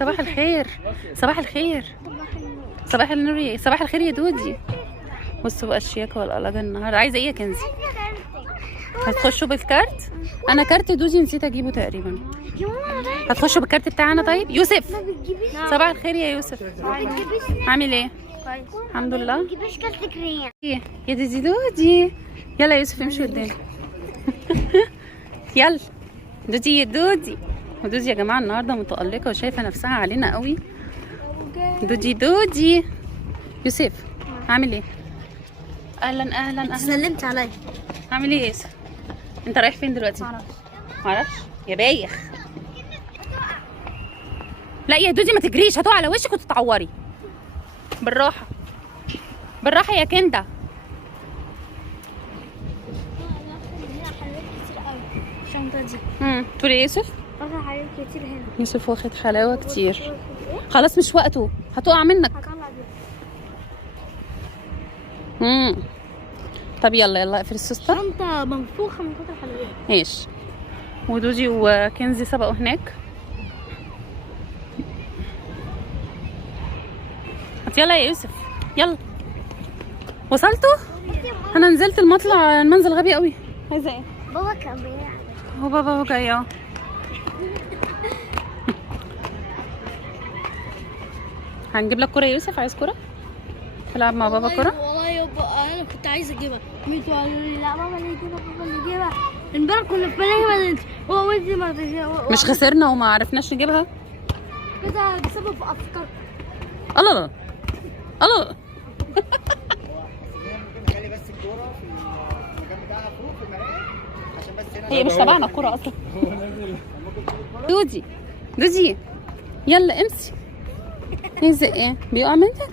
صباح الخير. صباح الخير. صباح النور. صباح الخير يا دودي. بصوا بقى الشياكه والقلاجه النهارده. عايزه ايه يا كنزي؟ هتخشوا بالكارت؟ انا كارت دودي نسيت اجيبه تقريبا. هتخشوا بالكارت بتاعنا؟ طيب يوسف. صباح الخير يا يوسف. عامل ايه؟ الحمد لله. ما تجيبيش كارت كريم. يا دودي دودي. يلا يا يوسف امشي قدامي. يلا دودي يا دودي. ودودي يا جماعه النهارده متألقه وشايفه نفسها علينا قوي. دودي دودي. يوسف عامل ايه؟ اهلا اهلا اهلا. سلمت عليا. عامل ايه يا يوسف؟ انت رايح فين دلوقتي؟ معرفش يا بايخ. لا يا دودي ما تجريش، هتقع على وشك وتتعوري. بالراحه بالراحه يا كندا. الشنطة دي تقولي ايه يوسف؟ واخد حاجات كتير هنا. يوسف واخد حلاوه كتير. خلاص مش وقته، هتقع منك. هطلع دي. طب يلا يلا اقفل السوسته. شنطة منفوخة من كتر الحلويات. ماشي. ودودي وكنزي سبقوا هناك. يلا يا يوسف يلا. وصلتوا؟ انا نزلت المنزل غبي قوي. عايزه ايه؟ بابا كان بيلعب. هو بابا جاي اهو. هنجيب لك كرة يا يوسف. عايز كرة؟ تلعب مع بابا كرة؟ والله يابا انا كنت عايزه اجيبها. ميتو قالوا لي لا بابا اللي يجيبها بابا اللي يجيبها. امبارح كنا في بنجيبها هو ودي ما تجيبها. مش خسرنا وما عرفناش نجيبها؟ كده بسبب افكار. الله الله الله. خلي بس الكوره في المكان بتاعها فوق في المرايه عشان بس هنا هي مش تبعنا الكرة اصلا. دودي دودي يلا امسي. عايزه ايه؟ بيقع منك؟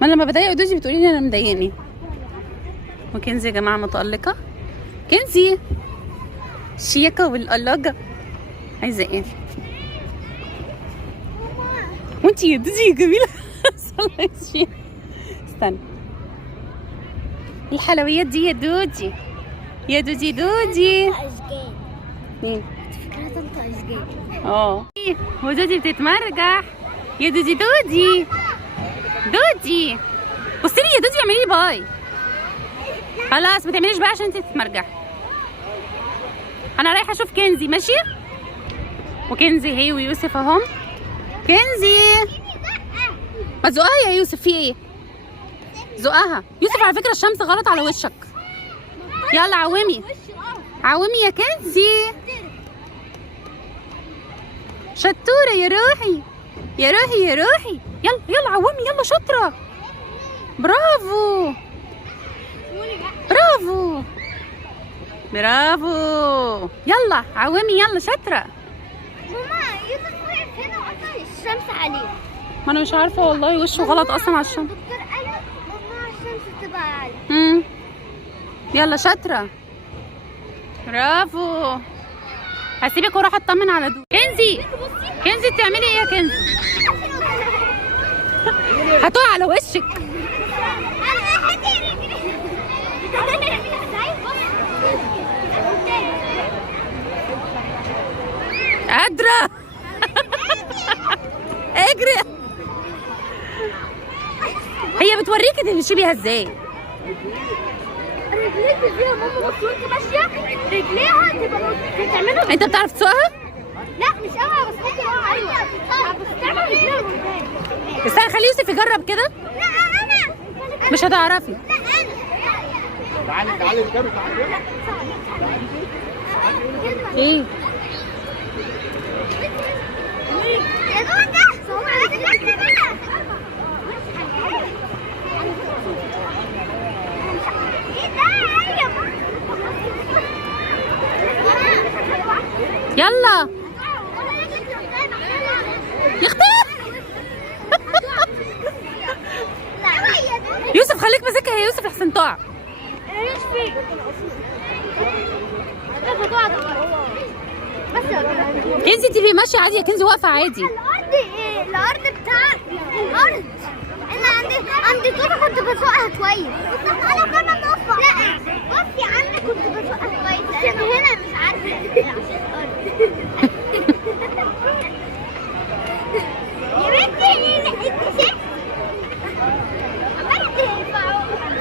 ما أنا لما بضايق دودي بتقولي لي انا مضايقني. وكنزي يا جماعه متألقه. كنزي شياكه والقلاجه. عايزه ايه؟ وانتي يا دودي يا جميله. استنى. الحلويات دي يا دودي. يا دودي دودي. اشجان. مين؟ فكرة انت اشجان. ودودي بتتمرجح. يا دودي دودي. دودي بصي لي يا دودي. اعملي لي باي. خلاص ما تعمليش بقى عشان انت تتمرجحي. انا رايحه اشوف كنزي. ماشي. وكنزي هي ويوسف اهم. كنزي ما تزقها يا يوسف. في ايه؟ زقها يوسف. على فكره الشمس غلط على وشك. يلا عومي عومي يا كنزي. شطوره يا روحي يا روحي يا روحي. يلا يلا عومي يلا. شاطره. برافو برافو برافو. يلا عومي يلا. شاطره. ماما يوسف وقف هنا وقطع الشمس عليه. ما انا مش عارفه والله وشه غلط اصلا على الشمس. الدكتور قال ممنوع الشمس تبقى عالية. يلا شاطره. برافو. هسيبك واروح اطمن على دول. كنزي كنزي بتعملي ايه يا كنزي؟ هتقع على وشك. قادرة. اجري. هي بتوريكي تمشي بيها ازاي. رجليك فيها ماما بص وانت ماشيه رجليها تبقى بتعملها. انت بتعرف تسوقها؟ لا مش قوي بس ممكن ايوه بس تعمل رجليها قدام. استنى خلي يوسف يجرب كده. لا انا مش هتعرفي. لا انا تعالي تعالي اركبي تعالي. ايه؟ يا دودة صوت عادي بقى. يلا يا اختي. يوسف خليك ماسكها يا يوسف احسن تقع. ايش فيك؟ بس كنزي تبقي ماشيه عادي يا كنزي. واقفه عادي. الارض ايه؟ الارض بتاع الارض. انا عندي طول كنت بسوقها كويس. بس انا كمان بسوق. لا بصي عندي كنت بسوقها كويس. بس هنا مش عارفه عشان الارض.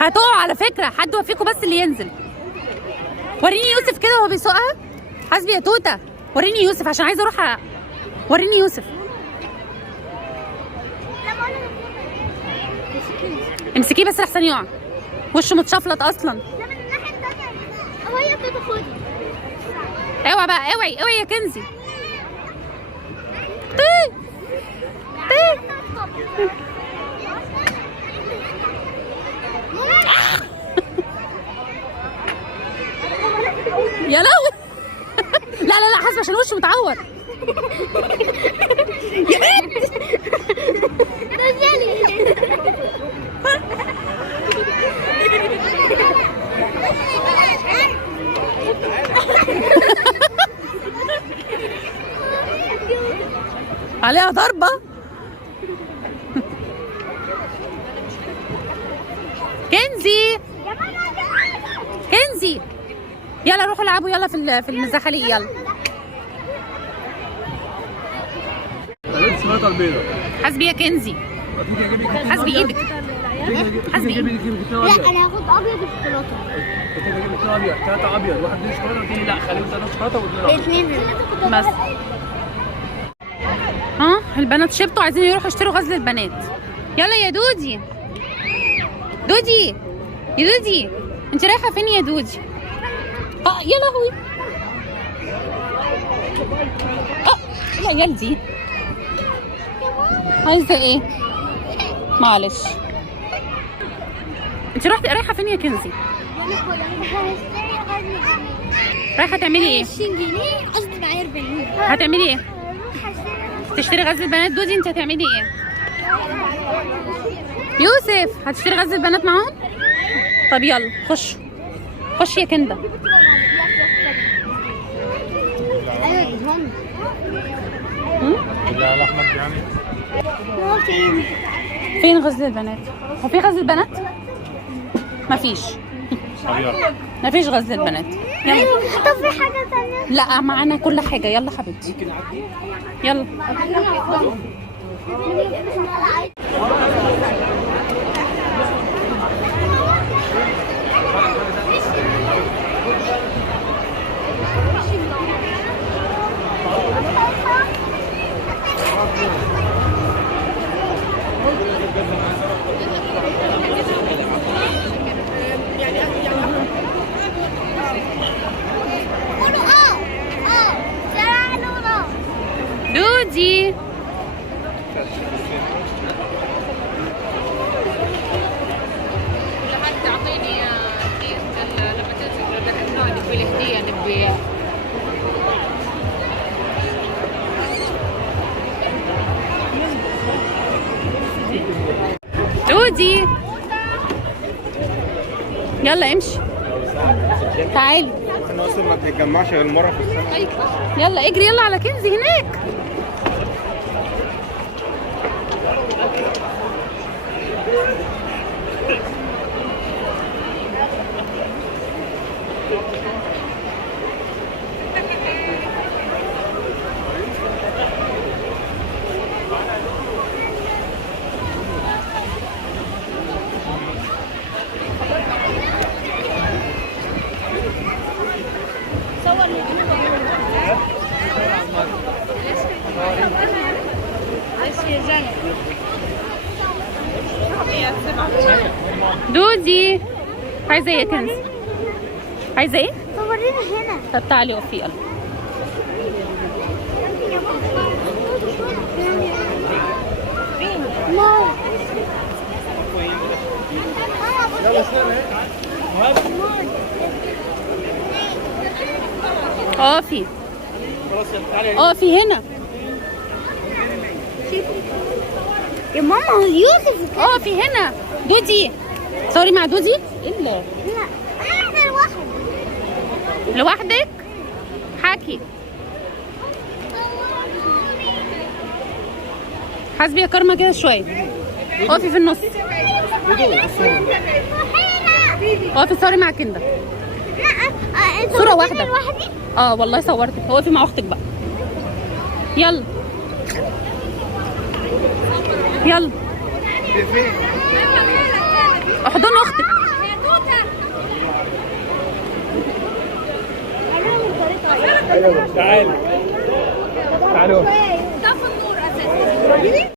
هتقعوا على فكره، حد وفيكم بس اللي ينزل. وريني يوسف كده وهو بيسوقها. حسبي يا توته، وريني يوسف عشان عايزه اروح وريني يوسف. امسكيه بس لحسن يقع، وشه متشفلط اصلا. لا من الناحيه الثانيه. هي كده خدي. اوعى بقى، اوعي يا كنزي. طيب يا لو لا حسب عشان وشه متعور. يا بنت عليها ضربة. كنزي يلا روحوا العبوا، يلا في المزحلق يلا. الشوكولاته البيضاء. حسبي يا كنزي، حسبي ايدك، حسبي ايدك. لا انا هاخد ابيض الشوكولاته. كنت اجيب اثنين ابيض، ثلاثه ابيض، واحد ليه شوكولاته، قلت لي لا خليهم ثلاثه شوكولاته واثنين ابيض. الاثنين بس البنات شبطوا عايزين يروحوا يشتروا غزل البنات. يلا يا دودي، يا دودي انت رايحه فين يا دودي؟ يا لهوي. يا جلدي عايزه ايه؟ معلش. انت رايحه فين يا كنزي؟ رايحه تعملي ايه؟ 20 جنيه قصدي معايا 40. هتعملي ايه؟ تشتري غزل البنات. دودي انت هتعملي ايه؟ يوسف هتشتري غزل البنات معاهم؟ طب يلا خش يا كندا. لا احمد يعني. فين غزل البنات؟ هو في غزل البنات؟ مفيش غزل البنات. يلا. طب في حاجة تانية؟ لا معانا كل حاجة. يلا حبيبتي يلا. دودي لحد تعطيني كيس لما تنزل بدك نبي الهدية نبي. دودي يلا امشي تعالي. احنا اصلا ما بنتجمعش غير مره في السنه. يلا اجري يلا على كنزي هناك. دودي عايزه ايه يا كنز؟ عايزه ايه؟ صورينا هنا. طب تعالي وقفي يلا. اقفي اقفي هنا يا ماما يوسف. اقفي هنا. دودي صوري مع دودي. الا لا انا لوحدي. لوحدك؟ حكي. حاسبي يا كرمه كده شويه. اقفي في النص. اقفي صوري مع كندا. لا صورة واحدة. لوحدي. والله صورتك. اقفي مع اختك بقى. يلا يلا. احضن اختك. تعالي تعالوا. طفي النور اساسا.